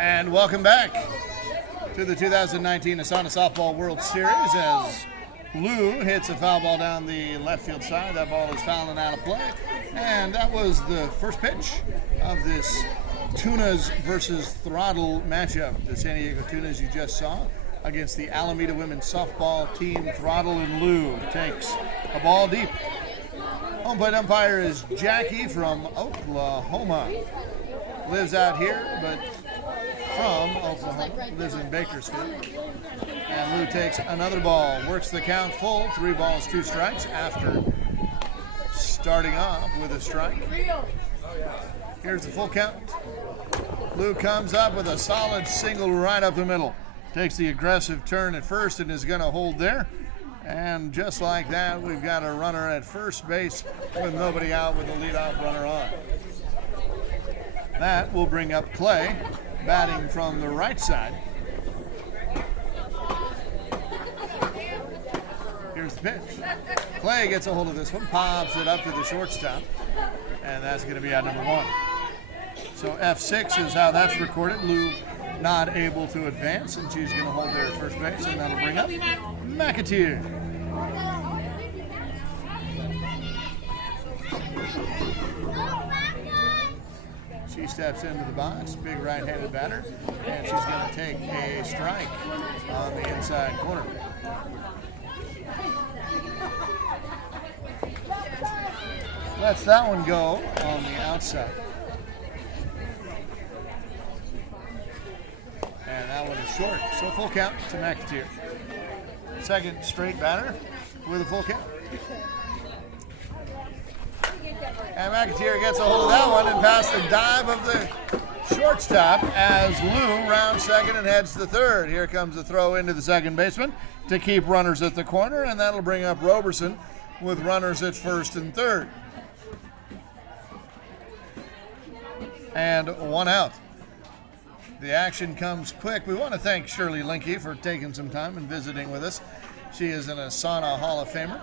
And welcome back to the 2019 ASANA Softball World Series as Lou hits a foul ball down the left field side. That ball is fouling out of play. And that was the first pitch of this Tunas versus Throttle matchup. The San Diego Tunas you just saw against the Alameda women's softball team. Throttle and Lou takes a ball deep. Home plate umpire is Jackie from Oklahoma. Lives out here, but from Oklahoma, lives in Bakersfield. And Lou takes another ball, works the count full, 3 balls, 2 strikes after starting off with a strike. Here's the full count. Lou comes up with a solid single right up the middle. Takes the aggressive turn at first and is going to hold there. And just like that, we've got a runner at first base with nobody out with the leadoff runner on. That will bring up Clay, batting from the right side. Here's the pitch. Clay gets a hold of this one, pops it up to the shortstop, and that's going to be out number 1. So F6 is how that's recorded. Lou not able to advance, and she's going to hold there at first base, and that'll bring up McAteer. She steps into the box, big right-handed batter, and she's going to take a strike on the inside corner. Lets that one go on the outside. And that one is short, so full count to McAteer. Second straight batter with a full count. And McAteer gets a hold of that one and past the dive of the shortstop as Lou rounds second and heads to third. Here comes the throw into the second baseman to keep runners at the corner, and that'll bring up Roberson with runners at first and third. And 1 out. The action comes quick. We want to thank Shirley Linke for taking some time and visiting with us. She is an ASANA Hall of Famer.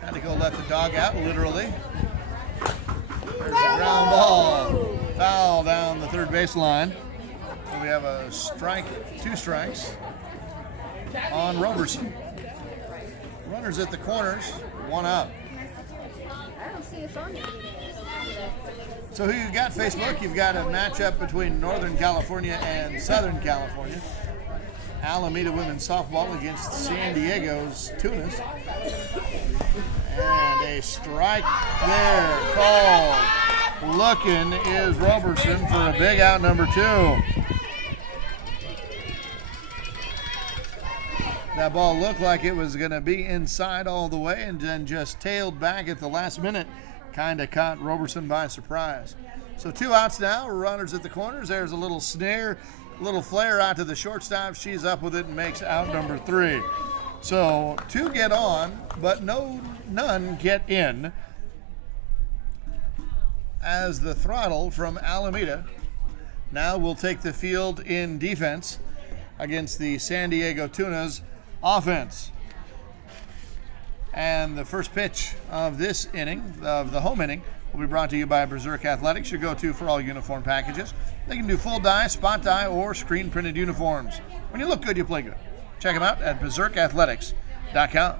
Had to go let the dog out, literally. There's a ground ball. Foul down the third baseline. So we have a strike, 2 strikes on Roberson. Runners at the corners, 1 out. I don't see us on here. So who you got, Facebook? You've got a matchup between Northern California and Southern California. Alameda women's softball against San Diego's Tunas. And a strike there called. Looking is Roberson for a big out number 2. That ball looked like it was going to be inside all the way and then just tailed back at the last minute. Kind of caught Roberson by surprise. So 2 outs now, runners at the corners. There's a little snare, a little flare out to the shortstop. She's up with it and makes out number 3. So 2 get on, but none get in. As the Throttle from Alameda now will take the field in defense against the San Diego Tunas offense. And the first pitch of this inning, of the home inning, will be brought to you by Berserk Athletics, your go-to for all uniform packages. They can do full dye, spot dye, or screen printed uniforms. When you look good, you play good. Check them out at berserkathletics.com.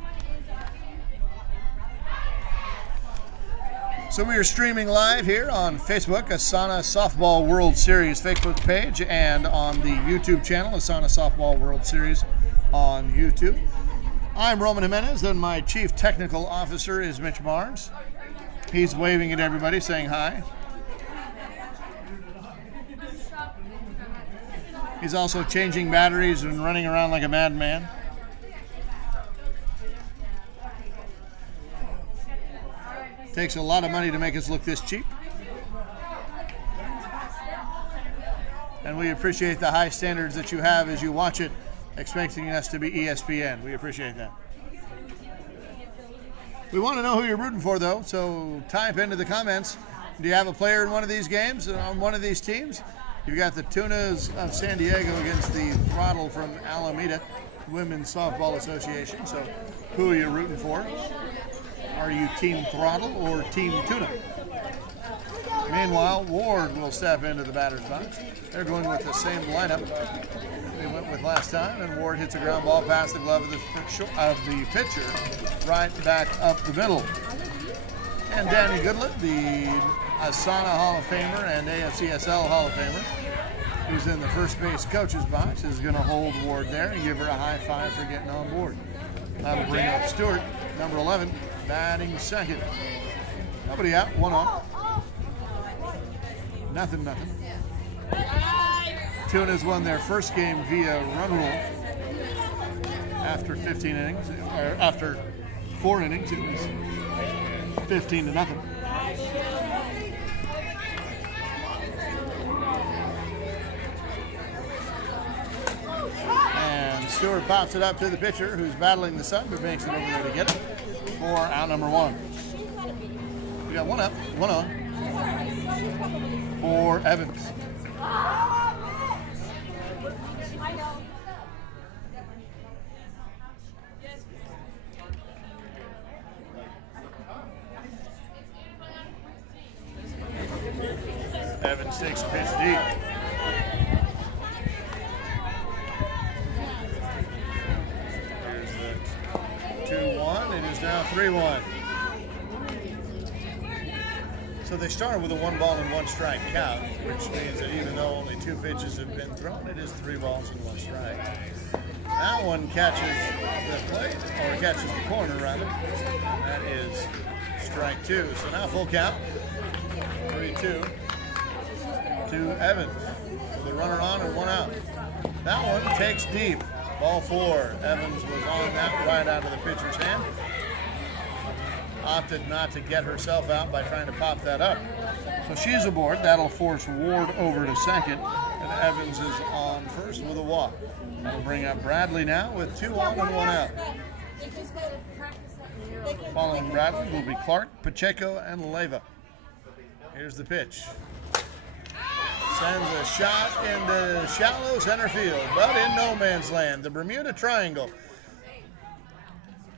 So we are streaming live here on Facebook, ASANA Softball World Series Facebook page, and on the YouTube channel, ASANA Softball World Series on YouTube. I'm Roman Jimenez, and my Chief Technical Officer is Mitch Barnes. He's waving at everybody, saying hi. He's also changing batteries and running around like a madman. Takes a lot of money to make us look this cheap. And we appreciate the high standards that you have as you watch it, expecting us to be ESPN. We appreciate that. We want to know who you're rooting for, though, so type into the comments. Do you have a player in one of these games, on one of these teams? You've got the Tunas of San Diego against the Throttle from Alameda Women's Softball Association. So who are you rooting for? Are you Team Throttle or Team Tuna? Me and Meanwhile, Ward will step into the batter's box. They're going with the same lineup they went with last time, and Ward hits a ground ball past the glove of the pitcher, right back up the middle. And Danny Goodlett, the ASANA Hall of Famer and AFCSL Hall of Famer, who's in the first base coach's box, is going to hold Ward there and give her a high five for getting on board. That'll bring up Stewart, number 11, batting second. Nobody out, one on. Nothing. Tunas won their first game via run rule after 15 innings, or after 4 innings. It was 15-0. And Stewart pops it up to the pitcher, who's battling the sun, but makes it over there to get it for out number 1. We got one up, one on for Evans. Evans takes a pitch deep. Here's the 2-1. It is now 3-1. So they started with a 1 ball and 1 strike count, which means that even though only 2 pitches have been thrown, it is 3 balls and 1 strike. That one catches the plate, or catches the corner rather. That is strike 2. So now full count. 3-2 to Evans. The runner on and 1 out. That one takes deep. Ball 4. Evans was on that right out of the pitcher's hand. Opted not to get herself out by trying to pop that up. So she's aboard. That'll force Ward over to second. And Evans is on first with a walk. That'll bring up Bradley now with 2 on and 1 out. Following Bradley will be Clark, Pacheco, and Leyva. Here's the pitch. Sends a shot into shallow center field, but in no man's land. The Bermuda Triangle.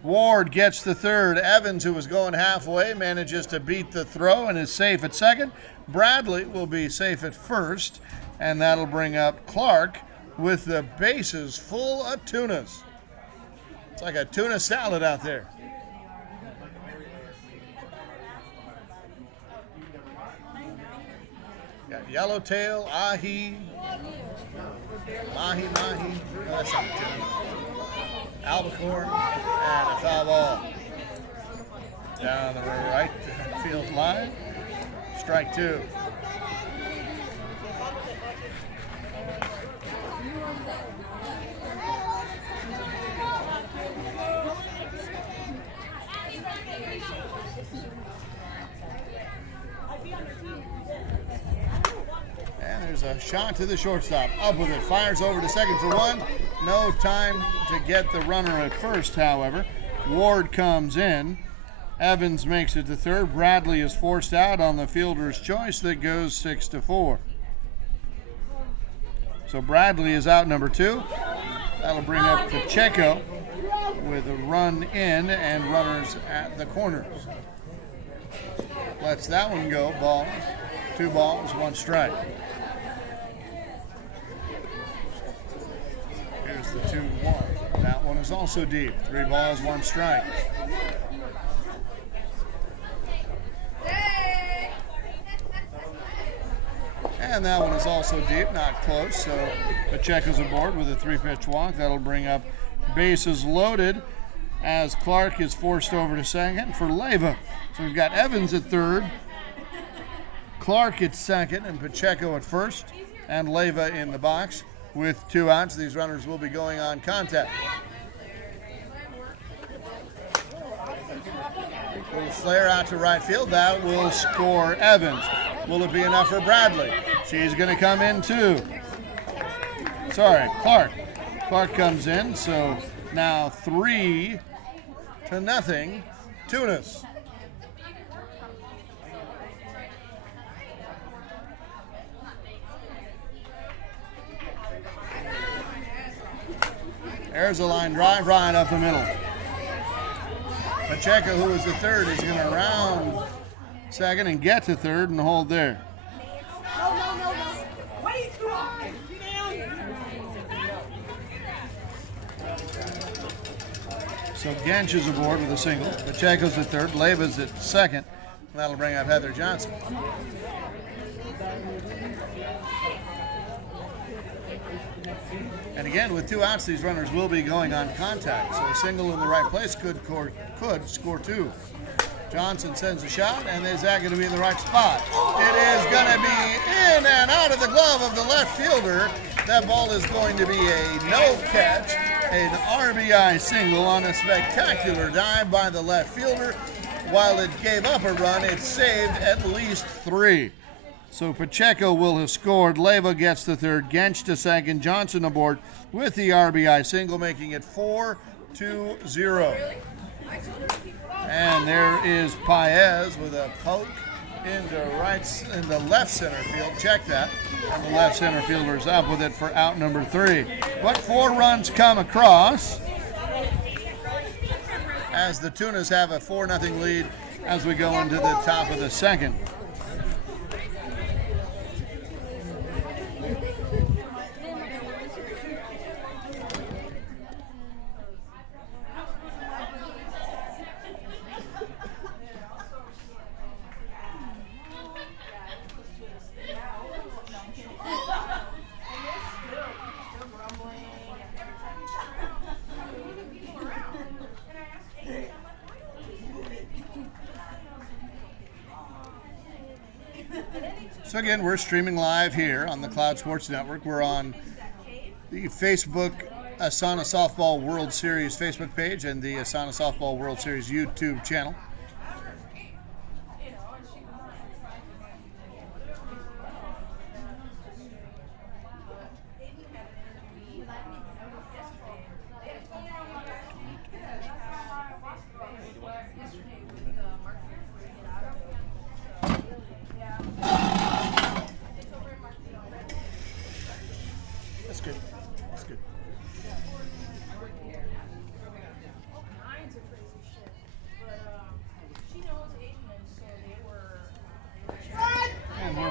Ward gets the third. Evans, who was going halfway, manages to beat the throw and is safe at second. Bradley will be safe at first, and that'll bring up Clark with the bases full of tunas. It's like a tuna salad out there. Got yellowtail, ahi, mahi, no, that's not a tuna. Albacore, and a foul ball. Down the right field line. Strike 2. And there's a shot to the shortstop. Up with it. Fires over to second for 1. No time to get the runner at first, however. Ward comes in. Evans makes it to third. Bradley is forced out on the fielder's choice that goes 6-4. So Bradley is out number 2. That'll bring up Pacheco with a run in and runners at the corners. Lets that one go. Ball. 2 balls, 1 strike. Here's the 2-1. That one is also deep. 3 balls, 1 strike. And that one is also deep, not close. So Pacheco's aboard with a 3-pitch walk. That'll bring up bases loaded as Clark is forced over to second for Leyva. So we've got Evans at third, Clark at second, and Pacheco at first, and Leyva in the box. With 2 outs, these runners will be going on contact. Will flare out to right field. That will score Evans. Will it be enough for Bradley? She's going to come in too. Sorry, Clark. Clark comes in, so now 3-0, Tunas. There's a line drive right up the middle. Pacheco, who was the third, is going to round second and get to third and hold there. So Gensch is aboard with a single. Pacheco's at third. Leiva's at second. That'll bring up Heather Johnson. And again, with 2 outs, these runners will be going on contact. So a single in the right place could score 2. Johnson sends a shot, and is that going to be in the right spot? It is going to be in and out of the glove of the left fielder. That ball is going to be a no catch, an RBI single on a spectacular dive by the left fielder. While it gave up a run, it saved at least 3. So Pacheco will have scored. Leiva gets the third. Gensch to second. Johnson aboard with the RBI single, making it 4-0. And there is Paez with a poke in the left center field. Check that. And the left center fielder is up with it for out number 3. But 4 runs come across as the Tunas have a 4-0 lead as we go into the top of the second. So again, we're streaming live here on the Cloud Sports Network. We're on the Facebook ASANA Softball World Series Facebook page and the ASANA Softball World Series YouTube channel.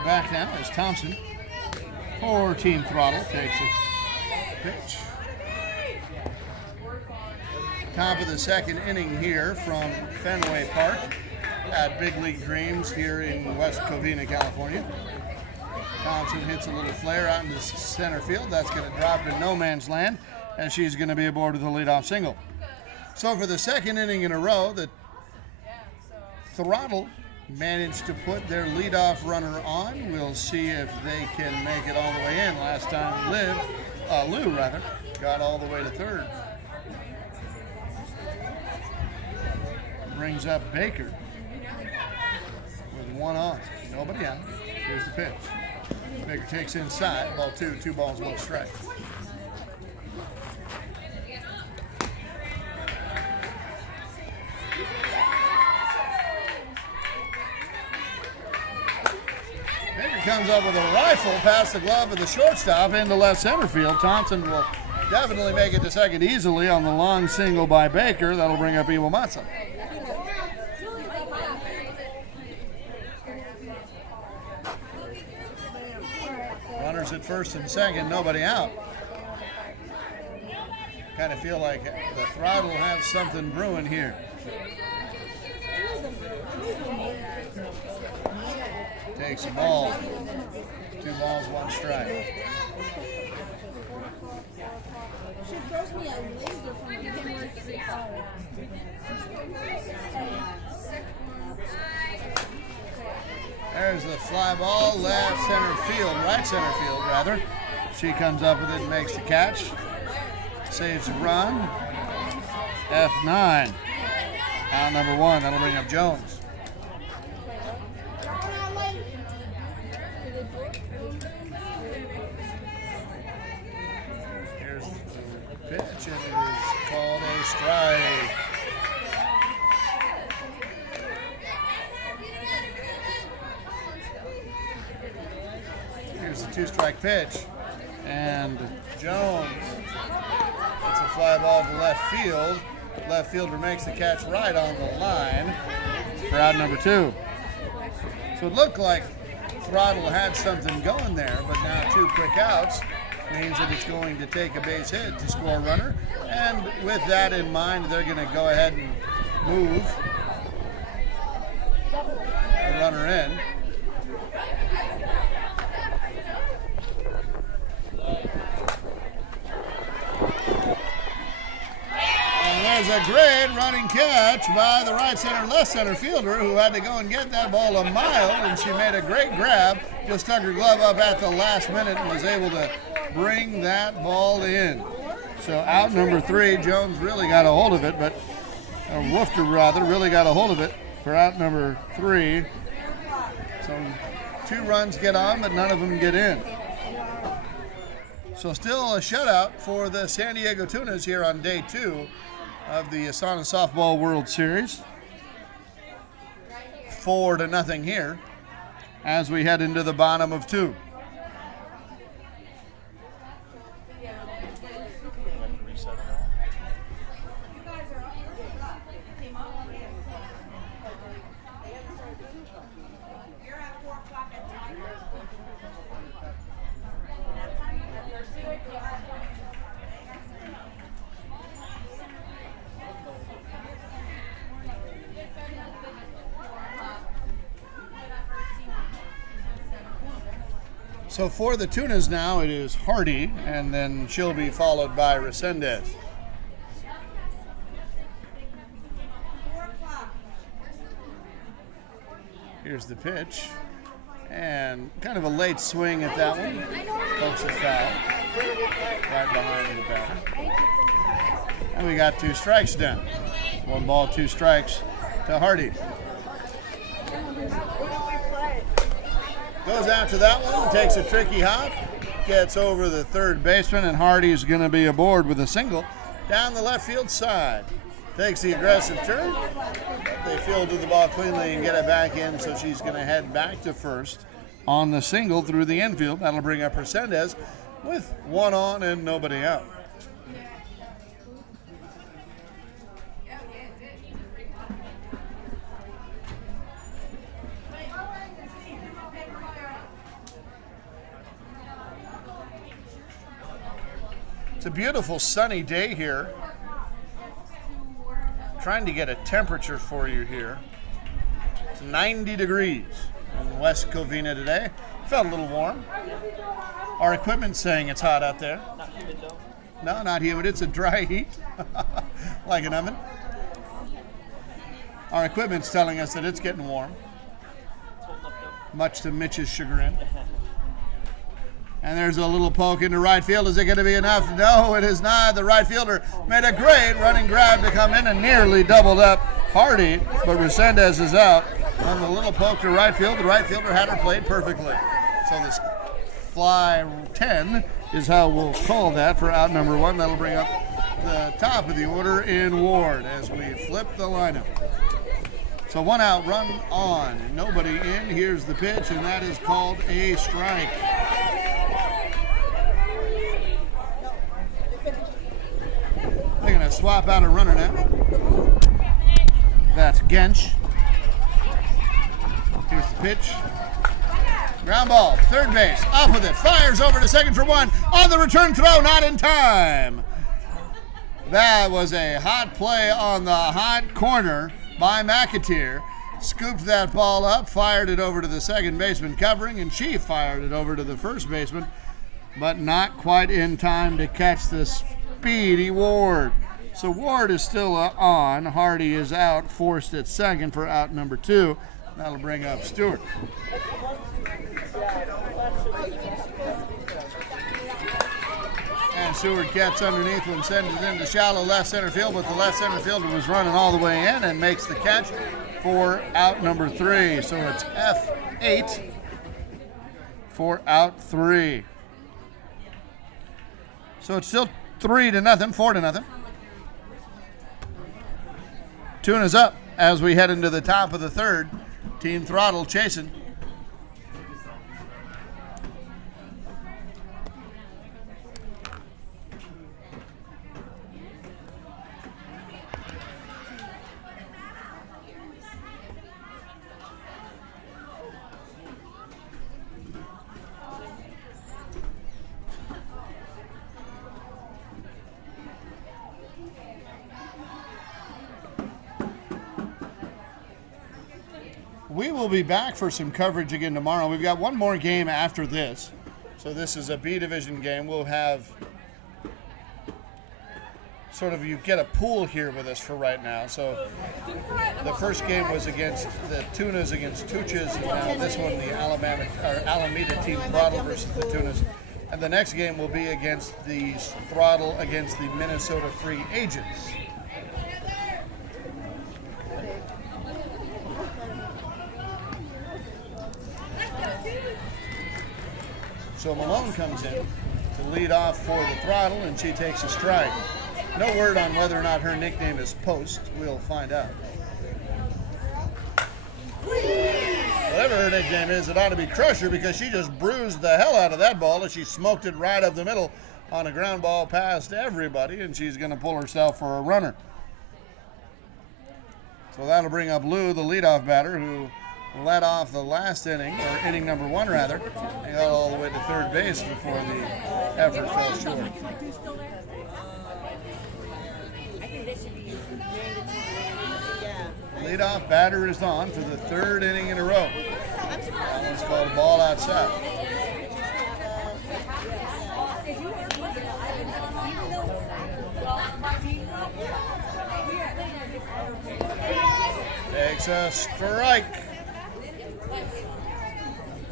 Back now as Thompson for Team Throttle takes a pitch. Top of the second inning here from Fenway Park at Big League Dreams here in West Covina, California. Thompson hits a little flare out into center field. That's going to drop in no man's land as she's going to be aboard with a leadoff single. So for the second inning in a row, the Throttle managed to put their leadoff runner on. We'll see if they can make it all the way in. Last time Lou got all the way to third. Brings up Baker with 1 on. Nobody out. Here's the pitch. Baker takes inside. Ball 2. 2 balls, 1 strike. Comes up with a rifle past the glove of the shortstop into left center field. Thompson will definitely make it to second easily on the long single by Baker. That'll bring up Iwamatsu. Runners at first and second, nobody out. Kind of feel like the Throttle has something brewing here. Takes a ball. 2 balls, 1 strike. She throws me a laser from the camera. There's the fly ball, right center field rather. She comes up with it and makes the catch. Saves a run. F9. Out number 1. That'll bring up Jones. Pitch, and it is called a strike. Here's the 2-strike pitch, and Jones hits a fly ball to left field. Left fielder makes the catch right on the line for out number 2. So it looked like Throttle had something going there, but now 2 quick outs. means that it's going to take a base hit to score a runner. And with that in mind, they're going to go ahead and move the runner in. And there's a great running catch by the right center, left center fielder who had to go and get that ball a mile, and she made a great grab, just stuck her glove up at the last minute and was able to bring that ball in. So out number 3, Jones really got a hold of it, but Woofter rather really got a hold of it for out number 3. So 2 runs get on, but none of them get in. So still a shutout for the San Diego Tunas here on day 2 of the ASANA Softball World Series. 4-0 here as we head into the bottom of 2. So for the Tunas now, it is Hardy, and then she'll be followed by Resendez. Here's the pitch, and kind of a late swing at that one. Pokes it foul, right behind the batter. And we got 2 strikes down. 1 ball, 2 strikes to Hardy. Goes out to that one, takes a tricky hop, gets over the third baseman, and Hardy's going to be aboard with a single down the left field side. Takes the aggressive turn. They fielded the ball cleanly and get it back in, so she's going to head back to first on the single through the infield. That'll bring up Resendez with 1 on and nobody out. It's a beautiful sunny day here. Trying to get a temperature for you here. It's 90 degrees in West Covina today. Felt a little warm. Our equipment's saying it's hot out there. Not humid though. No, not humid. It's a dry heat, like an oven. Our equipment's telling us that it's getting warm, It's holding up though. much to Mitch's chagrin. And there's a little poke into right field. Is it going to be enough? No, it is not. The right fielder made a great running grab to come in and nearly doubled up Hardy, but Resendez is out on the little poke to right field. The right fielder had her played perfectly. So this fly 10 is how we'll call that for out number 1. That'll bring up the top of the order in Ward as we flip the lineup. So 1 out, run on, nobody in. Here's the pitch, and that is called a strike. They're going to swap out a runner now. That's Gensch. Here's the pitch. Ground ball, third base, up with it, fires over to second for 1. On the return throw, not in time. That was a hot play on the hot corner by McAteer. Scooped that ball up, fired it over to the second baseman covering, and she fired it over to the first baseman, but not quite in time to catch the speedy Ward. So Ward is still on. Hardy is out, forced at second for out number 2. That'll bring up Stewart. And Stewart gets underneath one, sends it into shallow left center field, but the left center fielder was running all the way in and makes the catch for out number 3. So it's F8 for out 3. So it's still 3-0, 4-0. Tuna's up as we head into the top of the third. Team Throttle chasing. we will be back for some coverage again tomorrow. We've got one more game after this. So this is a B division game. We'll have sort of, you get a pool here with us for right now. So the first game was against the Tunas against Tuches, and now this one, the Alameda team, Throttle versus the Tunas. And the next game will be against the Throttle against the Minnesota Free Agents. So Malone comes in to lead off for the Throttle, and she takes a strike. No word on whether or not her nickname is Post. We'll find out. Whatever her nickname is, it ought to be Crusher, because she just bruised the hell out of that ball as she smoked it right up the middle on a ground ball past everybody, and she's going to pull herself for a runner. So that'll bring up Lou, the leadoff batter, who led off the last inning, or inning number 1 rather. He got all the way to third base before the effort fell short. Leadoff batter is on for the 3rd inning in a row. That one's called a ball outside. Takes a strike.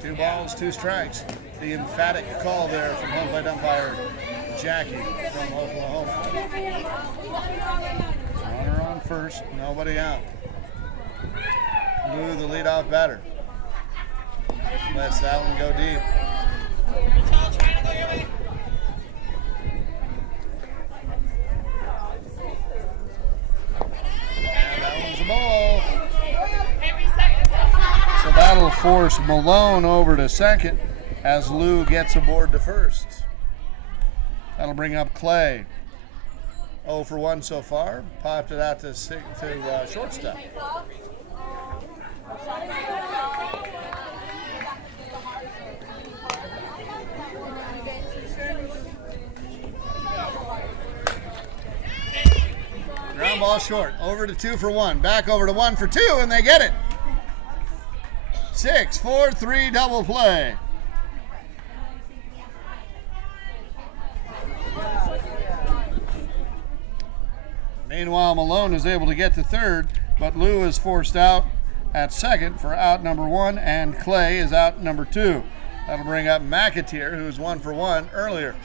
2 balls, 2 strikes. The emphatic call there from home plate umpire Jackie from Oklahoma. Runner on first, nobody out. Lou, the leadoff batter, lets that one go deep. And that one's a ball. So that'll force Malone over to second as Lou gets aboard to first. That'll bring up Clay. 0 for 1 so far. Popped it out to shortstop. Ground ball short. Over to 2 for 1. Back over to 1 for 2, and they get it. 6-4-3 double play. Meanwhile, Malone is able to get to third, but Lou is forced out at second for out number 1, and Clay is out number 2. That'll bring up McAteer, who's 1 for 1 earlier.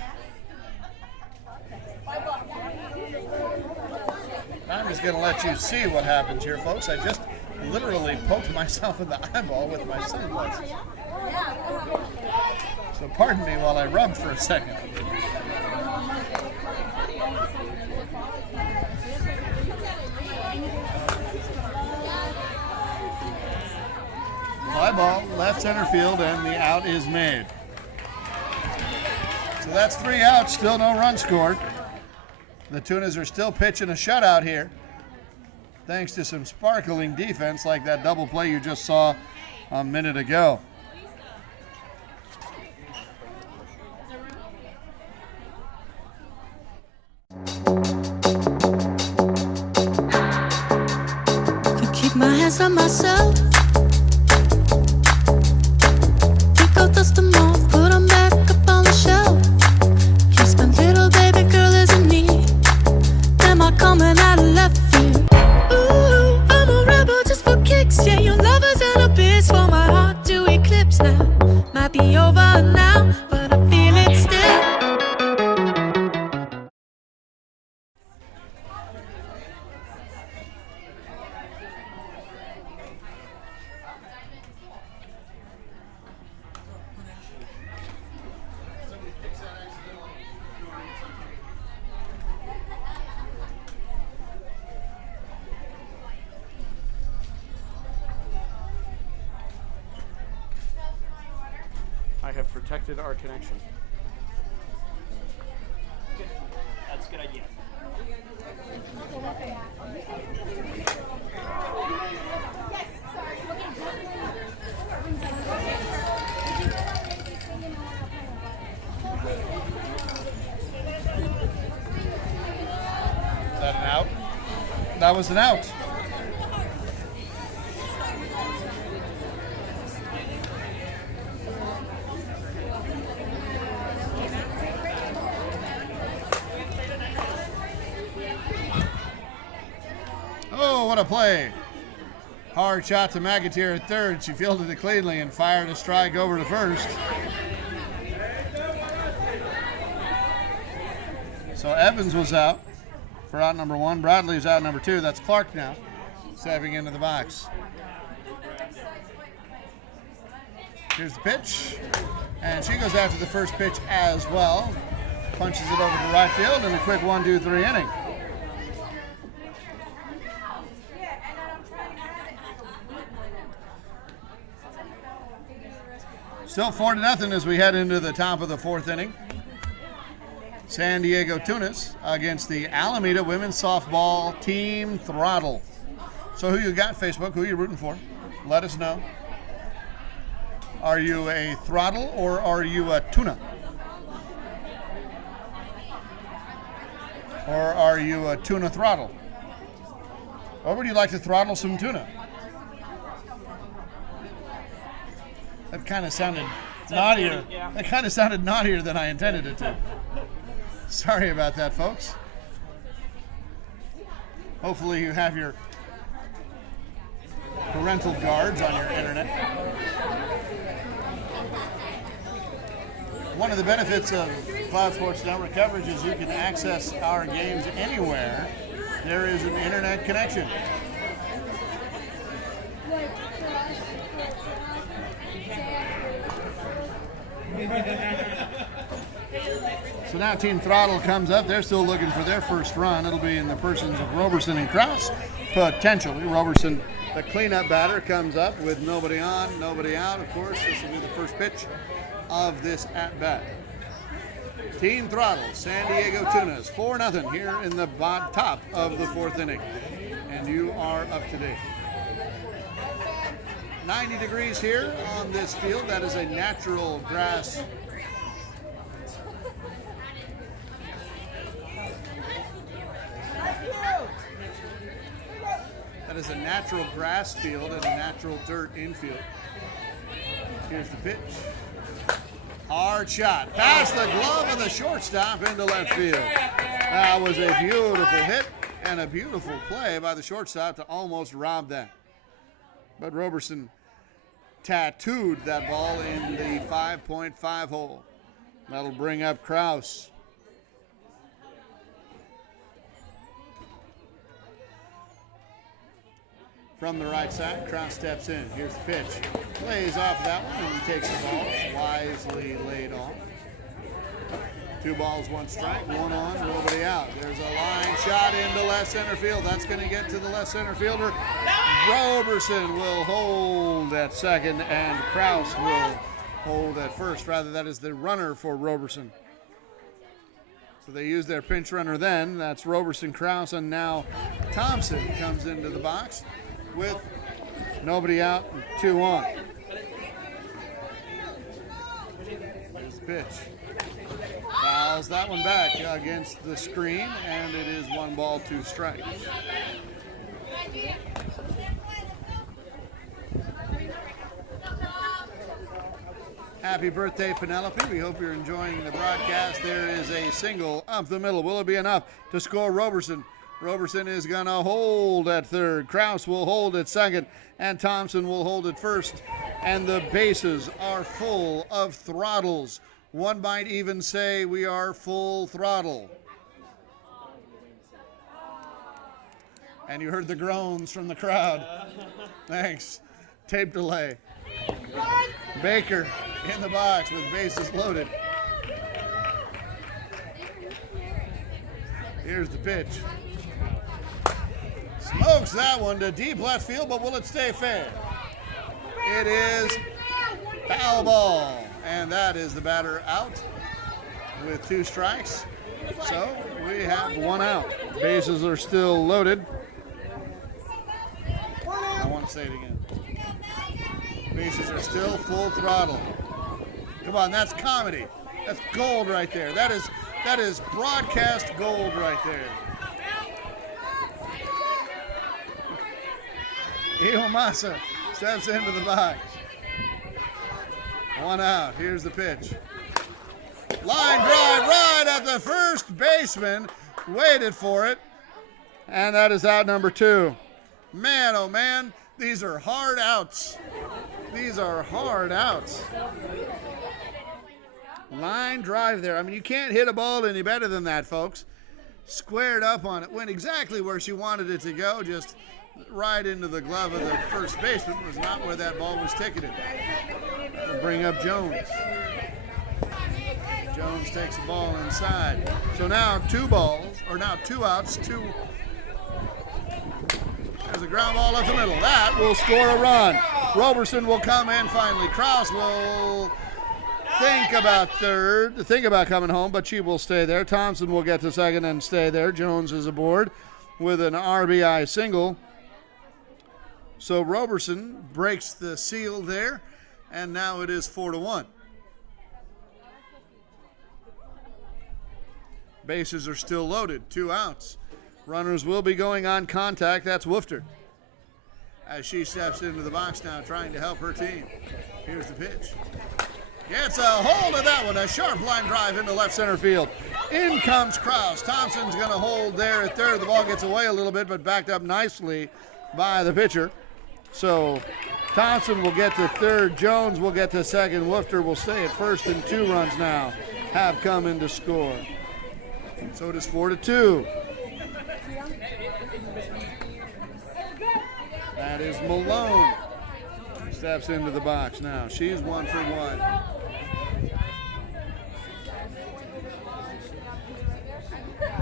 I'm just going to let you see what happens here, folks. I just literally poked myself in the eyeball with my sunglasses. So pardon me while I rub for a second. Fly ball, left center field, and the out is made. So that's 3 outs, still no run scored. The Tunas are still pitching a shutout here, thanks to some sparkling defense like that double play you just saw a minute ago. Can keep my hands on myself. Dust them off, put them back up on the shelf. Kiss my little baby girl is in need. Am I coming out of left field? Ooh, I'm a rebel just for kicks. Yeah, your lover's an abyss for my heart to eclipse now. Might be over now, but I feel it still. I have protected our connection. Good. That's a good idea. Is that an out? That was an out. what a play. Hard shot to McAteer at third. She fielded it cleanly and fired a strike over to first. So Evans was out for out number 1. Bradley's out number 2. That's Clark now stepping into the box. Here's the pitch. And she goes after the first pitch as well. Punches it over to right field in a quick 1-2-3 inning. Still 4-0 as we head into the top of the 4th inning. San Diego Tunas against the Alameda Women's Softball Team Throttle. So who you got, Facebook? Who are you rooting for? Let us know. Are you a Throttle or are you a Tuna? Or are you a Tuna Throttle? Or would you like to throttle some tuna? That kind of sounded naughtier. That kind of sounded naughtier than I intended it to. Sorry about that, folks. Hopefully you have your parental guards on your internet. One of the benefits of Cloud Sports Network coverage is you can access our games anywhere there is an internet connection. So now Team Throttle comes up. They're still looking for their first run. It'll be in the persons of Roberson and Krause, potentially. Roberson, the cleanup batter, comes up with nobody on, nobody out. Of course, this will be the first pitch of this at-bat. Team Throttle, San Diego Tunas, 4-0 here in the top of the 4th inning. And you are up to date. 90 degrees here on this field. That is a natural grass. That is a natural grass field and a natural dirt infield. Here's the pitch. Hard shot. Past the glove of the shortstop into left field. That was a beautiful hit and a beautiful play by the shortstop to almost rob that. But Roberson tattooed that ball in the 5.5 hole. That'll bring up Krause. From the right side, Krause steps in. Here's the pitch. Plays off that one and takes the ball. Wisely laid off. 2 balls, 1 strike, 1 on, nobody out. There's a line shot into left center field. That's going to get to the left center fielder. Roberson will hold at second, and Krause will hold at first. Rather, that is the runner for Roberson. So they use their pinch runner then. That's Roberson, Krause, and now Thompson comes into the box with nobody out and 2 on. There's the pitch. Fouls that one back against the screen, and it is 1 ball, 2 strikes. Happy birthday, Penelope. We hope you're enjoying the broadcast. There is a single up the middle. Will it be enough to score Roberson? Roberson is going to hold at third. Krause will hold at second, and Thompson will hold at first. And the bases are full of throttles. One might even say we are full throttle. And you heard the groans from the crowd. Thanks. Tape delay. Baker in the box with bases loaded. Here's the pitch. Smokes that one to deep left field, but will it stay fair? It is foul ball. And that is the batter out with 2 strikes. So we have 1 out. Bases are still loaded. I want to say it again. Bases are still full throttle. Come on, that's comedy. That's gold right there. That is broadcast gold right there. Iwamasa steps into the box. 1 out. Here's the pitch. Line drive right at the first baseman. Waited for it. And that is out number 2. Man, oh man, these are hard outs. These are hard outs. Line drive there. I mean, you can't hit a ball any better than that, folks. Squared up on it. Went exactly where she wanted it to go, just right into the glove of the first baseman. Was not where that ball was ticketed. That'll bring up Jones. Jones takes the ball inside. So now 2 balls, or now 2 outs, 2. There's a ground ball up the middle. That will score a run. Roberson will come in finally. Krause will think about coming home, but she will stay there. Thompson will get to second and stay there. Jones is aboard with an RBI single. So Roberson breaks the seal there, and now it is 4-1. Bases are still loaded, 2 outs. Runners will be going on contact. That's Woofter as she steps into the box now trying to help her team. Here's the pitch. Gets a hold of that one. A sharp line drive into left center field. In comes Krause. Thompson's going to hold there at third. The ball gets away a little bit, but backed up nicely by the pitcher. So Thompson will get to third. Jones will get to second. Woofter will stay at first, and 2 runs now have come in to score. So it is 4-2. That is Malone. Steps into the box now. She's 1 for 1.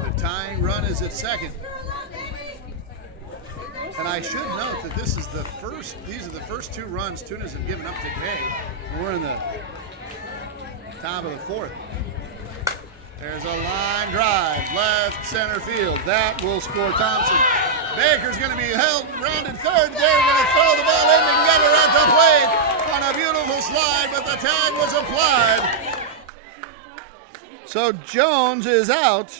The tying run is at second. And I should note that these are the first 2 runs Tunas have given up today. We're in the top of the 4th. There's a line drive, left center field. That will score Thompson. Baker's going to be held rounded third. They're going to throw the ball in and get her at the plate on a beautiful slide, but the tag was applied. So Jones is out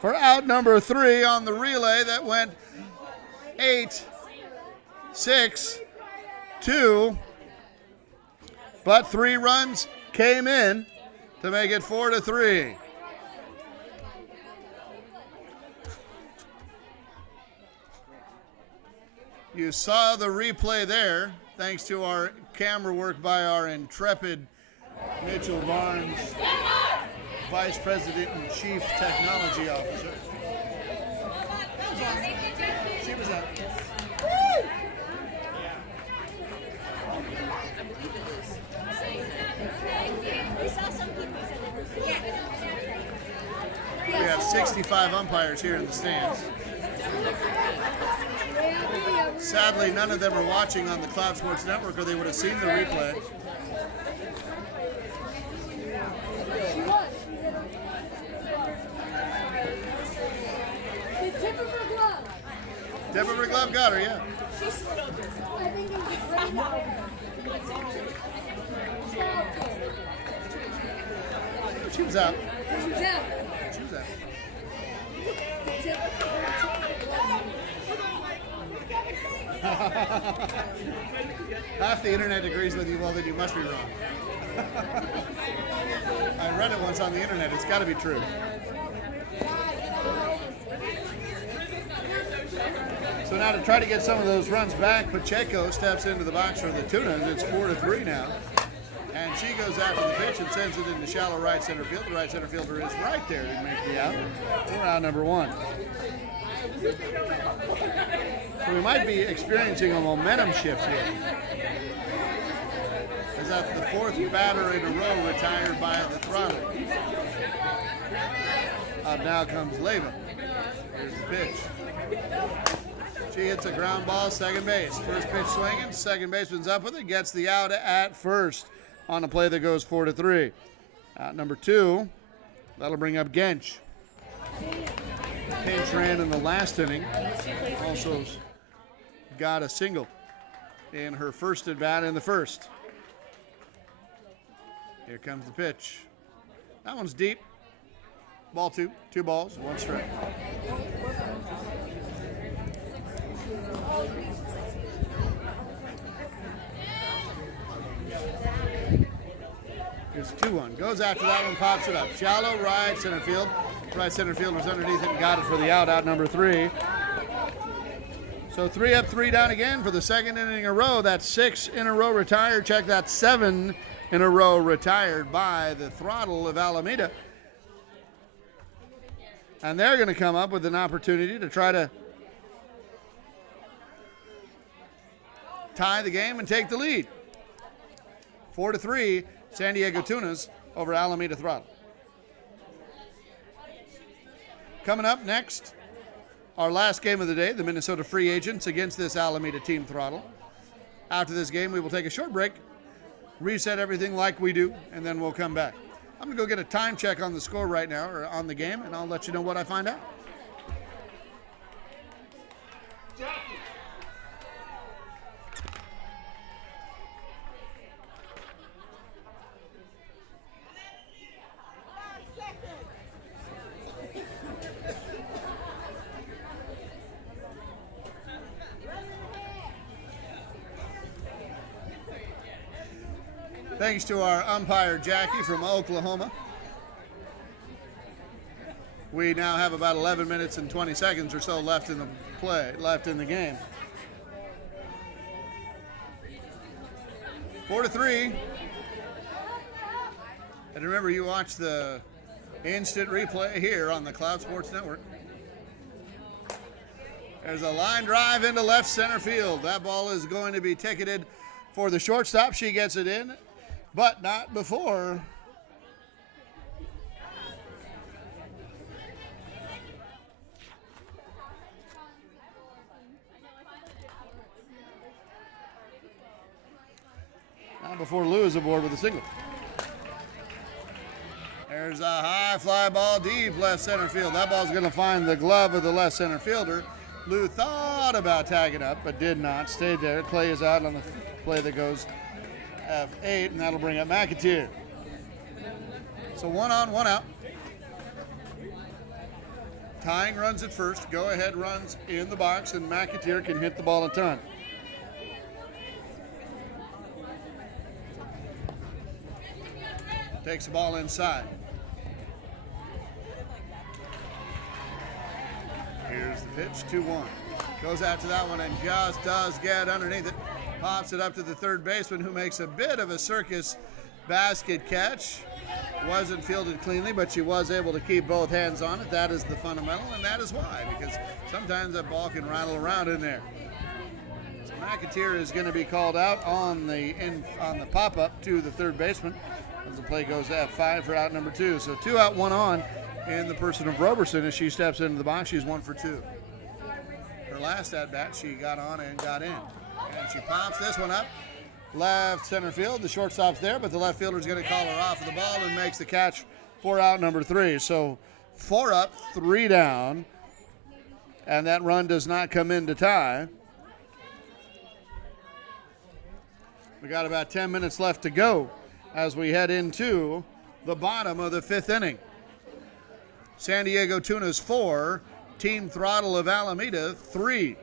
for out number 3 on the relay that went 8-6-2. But 3 runs came in to make it 4-3. You saw the replay there, thanks to our camera work by our intrepid Mitchell Barnes, Vice President and Chief Technology Officer. She was up. We have 65 umpires here in the stands. Sadly, none of them are watching on the Cloud Sports Network, or they would have seen the replay. The tip of her glove. Tip of her glove got her, yeah. I think it was right now. She was out. She was out. She was out. The tip of her glove. Half the internet agrees with you, well, then you must be wrong. I read it once on the internet. It's got to be true. So now to try to get some of those runs back, Pacheco steps into the box for the Tunas. It's 4-3 now. And she goes after the pitch and sends it into shallow right center field. The right center fielder is right there to make the out. We're out number 1. So we might be experiencing a momentum shift here. Is that the 4th batter in a row retired by the Throttle. Up now comes Leva. Here's the pitch. She hits a ground ball, second base. First pitch swinging, second baseman's up with it, gets the out at first on a play that goes 4-3. Out number 2, that'll bring up Gench. Gench ran in the last inning. Also got a single in her first at bat in the first. Here comes the pitch. That one's deep. Ball 2, 2 balls, 1 strike. Here's 2-1. Goes after that one, pops it up. Shallow right center field. Right center field was underneath it and got it for the out number 3. So 3 up, 3 down again for the second inning in a row. That's 6 in a row retired. Check that, 7 in a row retired by the Throttle of Alameda. And they're going to come up with an opportunity to try to tie the game and take the lead. 4-3, San Diego Tunas over Alameda Throttle. Coming up next, our last game of the day, the Minnesota Free Agents against this Alameda Team Throttle. After this game, we will take a short break, reset everything like we do, and then we'll come back. I'm going to go get a time check on the score right now, or on the game, and I'll let you know what I find out. Thanks to our umpire, Jackie, from Oklahoma. We now have about 11 minutes and 20 seconds or so left in the game. 4-3. And remember, you watch the instant replay here on the Cloud Sports Network. There's a line drive into left center field. That ball is going to be ticketed for the shortstop. She gets it in, but not before Lou is aboard with a single. There's a high fly ball deep left center field. That ball's going to find the glove of the left center fielder. Lou thought about tagging up, but did not. Stayed there. Clay is out on the play that goes F8, and that'll bring up McAteer. So 1 on, 1 out. Tying runs at first. Go ahead runs in the box, and McAteer can hit the ball a ton. Takes the ball inside. Here's the pitch, 2-1. Goes out to that one and just does get underneath it. Pops it up to the third baseman, who makes a bit of a circus basket catch. Wasn't fielded cleanly, but she was able to keep both hands on it. That is the fundamental, and that is why, because sometimes that ball can rattle around in there. So McAteer is going to be called out on the pop-up to the third baseman as the play goes to F5 for out number 2. So 2 out, 1 on in the person of Roberson as she steps into the box. She's 1 for 2. Her last at-bat, she got on and got in. And she pops this one up. Left center field. The shortstop's there, but the left fielder is going to call her off of the ball and makes the catch for out number 3. So 4 up, 3 down. And that run does not come in to tie. We got about 10 minutes left to go as we head into the bottom of the 5th inning. San Diego Tunas 4, Team Throttle of Alameda 3.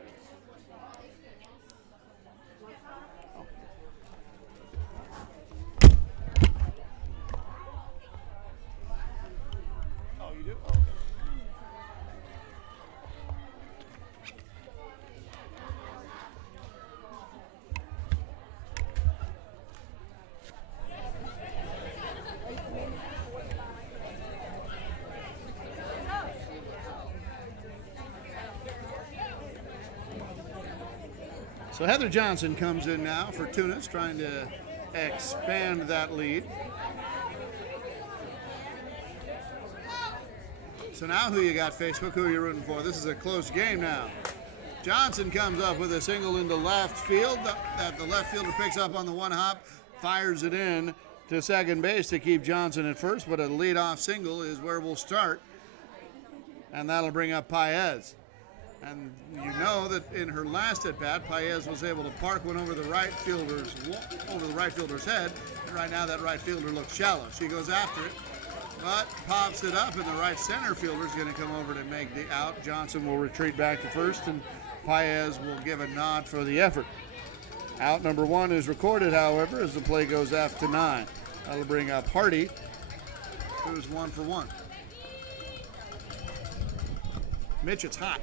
So Heather Johnson comes in now for Tunas, trying to expand that lead. So now who you got, Facebook? Who are you rooting for? This is a close game now. Johnson comes up with a single into left field that the left fielder picks up on the one hop, fires it in to second base to keep Johnson at first, but a leadoff single is where we'll start, and that'll bring up Paez. And you know that in her last at bat, Paez was able to park one over the right fielder's head. And right now, that right fielder looks shallow. She goes after it, but pops it up, and the right center fielder is going to come over to make the out. Johnson will retreat back to first, and Paez will give a nod for the effort. Out number 1 is recorded, however, as the play goes after 9. That'll bring up Hardy, who's 1 for 1. Mitch, it's hot.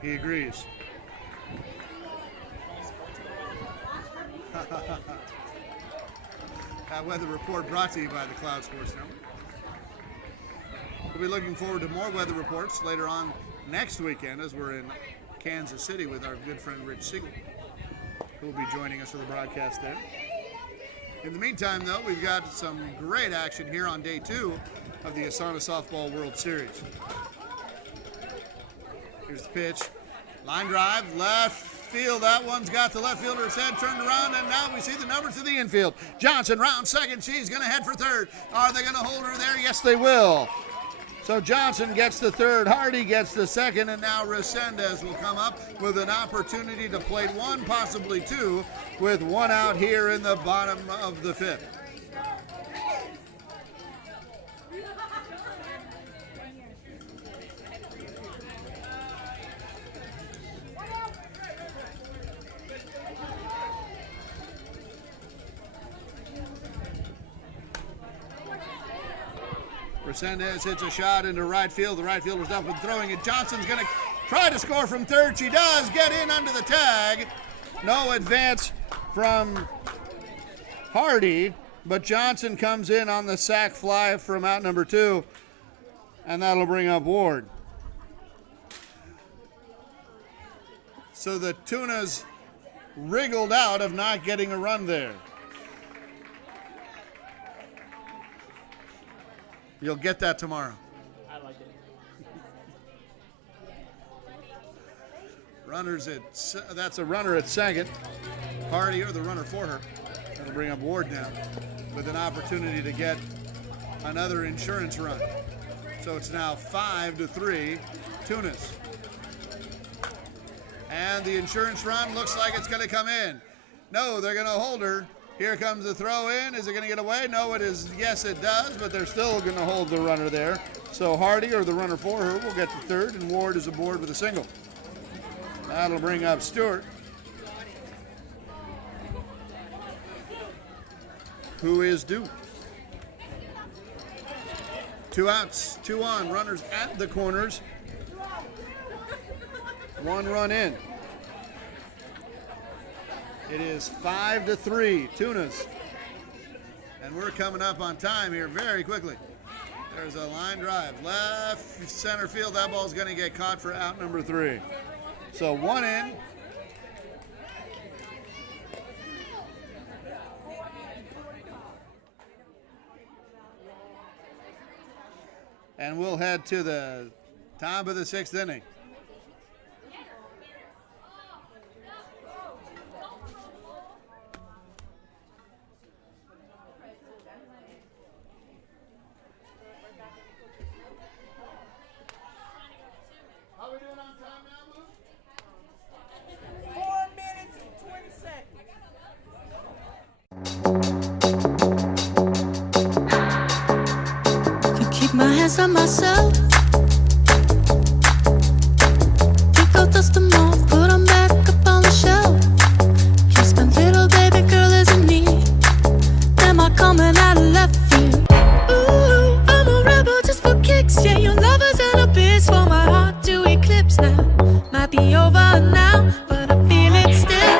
He agrees. That weather report brought to you by the Cloud Sports Network. We'll be looking forward to more weather reports later on next weekend as we're in Kansas City with our good friend Rich Siegel, who will be joining us for the broadcast there. In the meantime, though, we've got some great action here on day 2 of the ASANA Softball World Series. Here's the pitch. Line drive, left field. That one's got the left fielder's head turned around, and now we see the number to the infield. Johnson round second. She's going to head for third. Are they going to hold her there? Yes, they will. So Johnson gets the third, Hardy gets the second, and now Resendez will come up with an opportunity to plate 1, possibly 2, with 1 out here in the bottom of the 5th. Resendez hits a shot into right field. The right fielder's up and throwing it. Johnson's going to try to score from third. She does get in under the tag. No advance from Hardy, but Johnson comes in on the sac fly from out number 2, and that'll bring up Ward. So the Tunas wriggled out of not getting a run there. You'll get that tomorrow. I like it. Runners at, that's a runner at second. Hardy, or the runner for her. That'll bring up Ward now with an opportunity to get another insurance run. So it's now 5-3, Tunas. And the insurance run looks like it's going to come in. No, they're going to hold her. Here comes the throw in. Is it going to get away? No, it is. Yes, it does, but they're still going to hold the runner there. So Hardy, or the runner for her, will get the third, and Ward is aboard with a single. That'll bring up Stewart, who is due. 2 outs, 2 on, runners at the corners. 1 run in. It is 5-3, Tunas. And we're coming up on time here very quickly. There's a line drive. Left center field. That ball's going to get caught for out number 3. So 1 in. And we'll head to the top of the 6th inning. How are we doing on time now, Lou? 4 minutes and 20 seconds. Can keep my hands on myself. Pick out dust them all, put them back up on the shelf. Yes, my little baby girl is in need. Am I coming out of left field? Ooh, I'm a rebel just for kicks. Yeah, your love is an abyss for my heart to eclipse now. Might be over now, but I feel it still.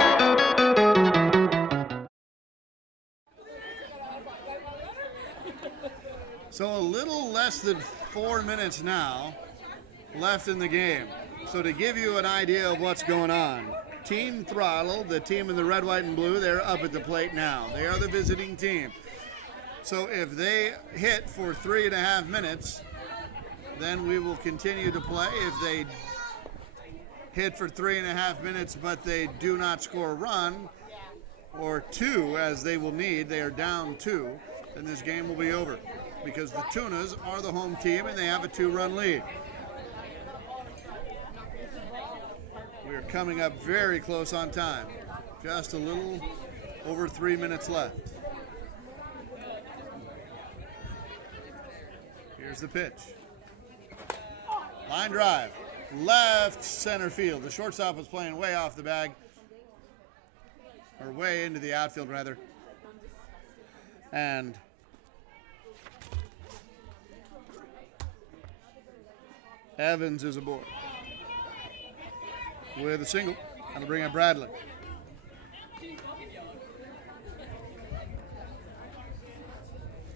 So a little less than 4 minutes now left in the game. So to give you an idea of what's going on, Team Throttle, the team in the red, white, and blue, they're up at the plate now. They are the visiting team. So if they hit for 3.5 minutes, then we will continue to play. If they hit for 3.5 minutes, but they do not score a run, or 2, as they will need, they are down 2, then this game will be over, because the Tunas are the home team and they have a 2-run lead. We are coming up very close on time. Just a little over 3 minutes left. Here's the pitch. Line drive. Left center field. The shortstop was playing way off the bag. Or way into the outfield, rather. And Evans is aboard. with a single. That'll bring up Bradley.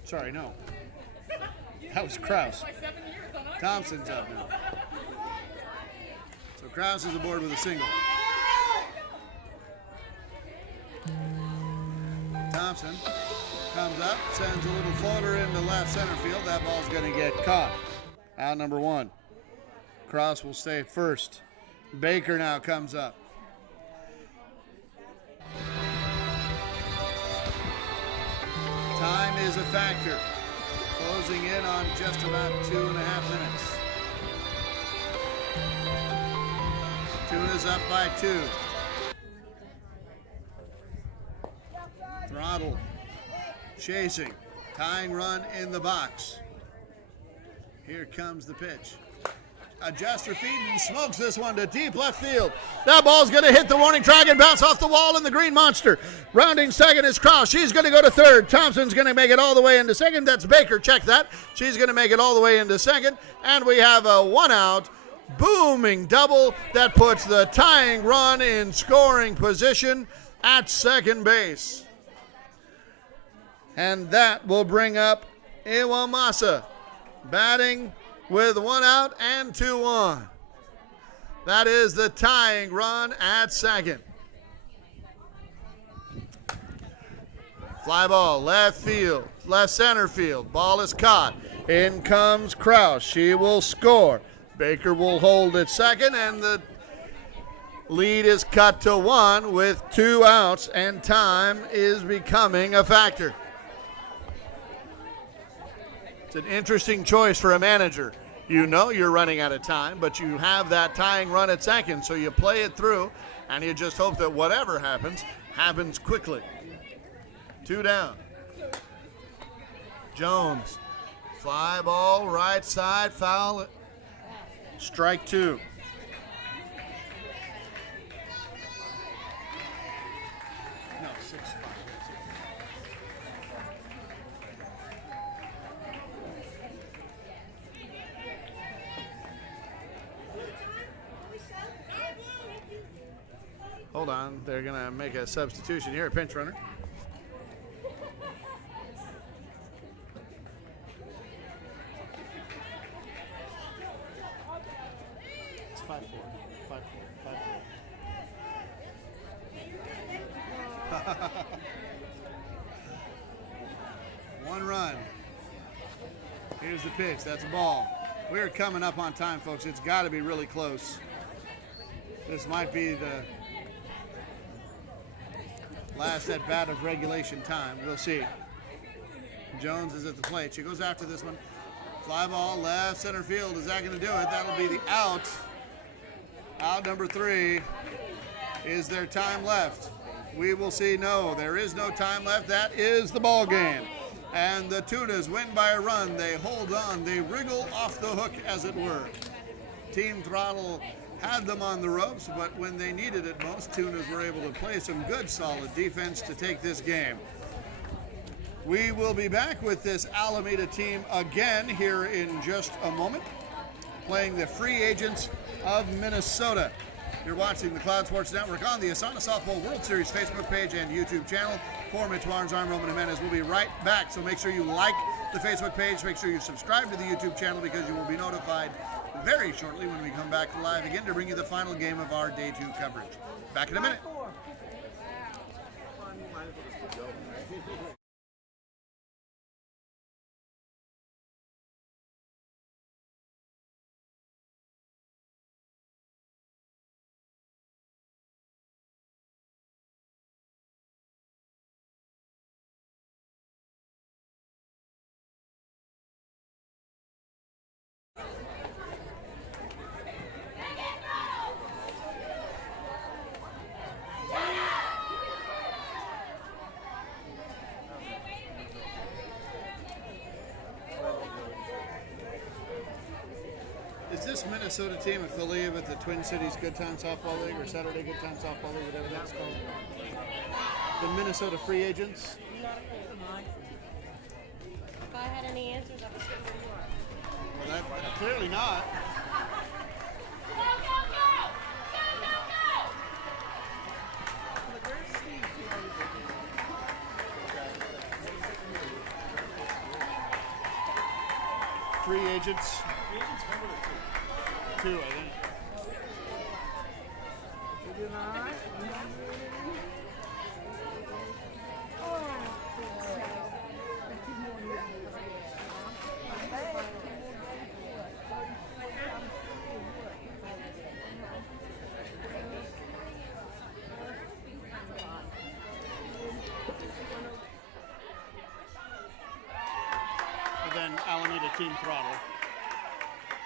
Sorry, no. That was Kraus. Thompson's up now. So Kraus is aboard with a single. Thompson comes up, sends a little floater into left center field. That ball's going to get caught. Out number one. Kraus will stay first. Baker now comes up. Time is a factor. Closing in on just about 2.5 minutes. Tuna's up by 2. Throttle chasing. Tying run in the box. Here comes the pitch. Adjuster feed and smokes this one to deep left field. That ball's going to hit the warning track and bounce off the wall in the green monster. Rounding second is Kraus. She's going to go to third. Thompson's going to make it all the way into second. That's Baker. Check that. She's going to make it all the way into second. And we have a 1-out booming double that puts the tying run in scoring position at second base. And that will bring up Iwamasa batting with 1 out and 2 on. That is the tying run at second. Fly ball, left field, left center field. Ball is caught. In comes Kraus. She will score. Baker will hold at second, and the lead is cut to 1 with 2 outs, and time is becoming a factor. It's an interesting choice for a manager. You know you're running out of time, but you have that tying run at second, so you play it through, and you just hope that whatever happens, happens quickly. 2 down. Jones. Fly ball, right side, foul. Strike 2. No, 6. Hold on, they're going to make a substitution here, a pinch runner. It's 5-4. 5-4. 5-4. 1 run. Here's the pitch. That's a ball. We're coming up on time, folks. It's got to be really close. This might be the last at bat of regulation time. We'll see. Jones is at the plate. She goes after this one. Fly ball, left center field. Is that going to do it? That'll be the out. Out number 3. Is there time left? We will see. No, there is no time left. That is the ball game. And the Tunas win by a run. They hold on. They wriggle off the hook, as it were. Team Throttle had them on the ropes, but when they needed it most, Tunas were able to play some good, solid defense to take this game. We will be back with this Alameda team again here in just a moment, playing the free agents of Minnesota. You're watching the Cloud Sports Network on the ASANA Softball World Series Facebook page and YouTube channel. For Mitch Barnes, I'm Roman Jimenez. We'll be right back, so make sure you like the Facebook page. Make sure you subscribe to the YouTube channel because you will be notified very shortly when we come back live again to bring you the final game of our Day 2 coverage. Back in a minute. Is this Minnesota team affiliated with the Twin Cities Good Time Softball League or Saturday Good Time Softball League, whatever that's called? The Minnesota Free Agents? If I had any answers, I would say where you are. Well, clearly not. free agents? Free agents, one or two? Two, I think. And then Alameda Team Throttle.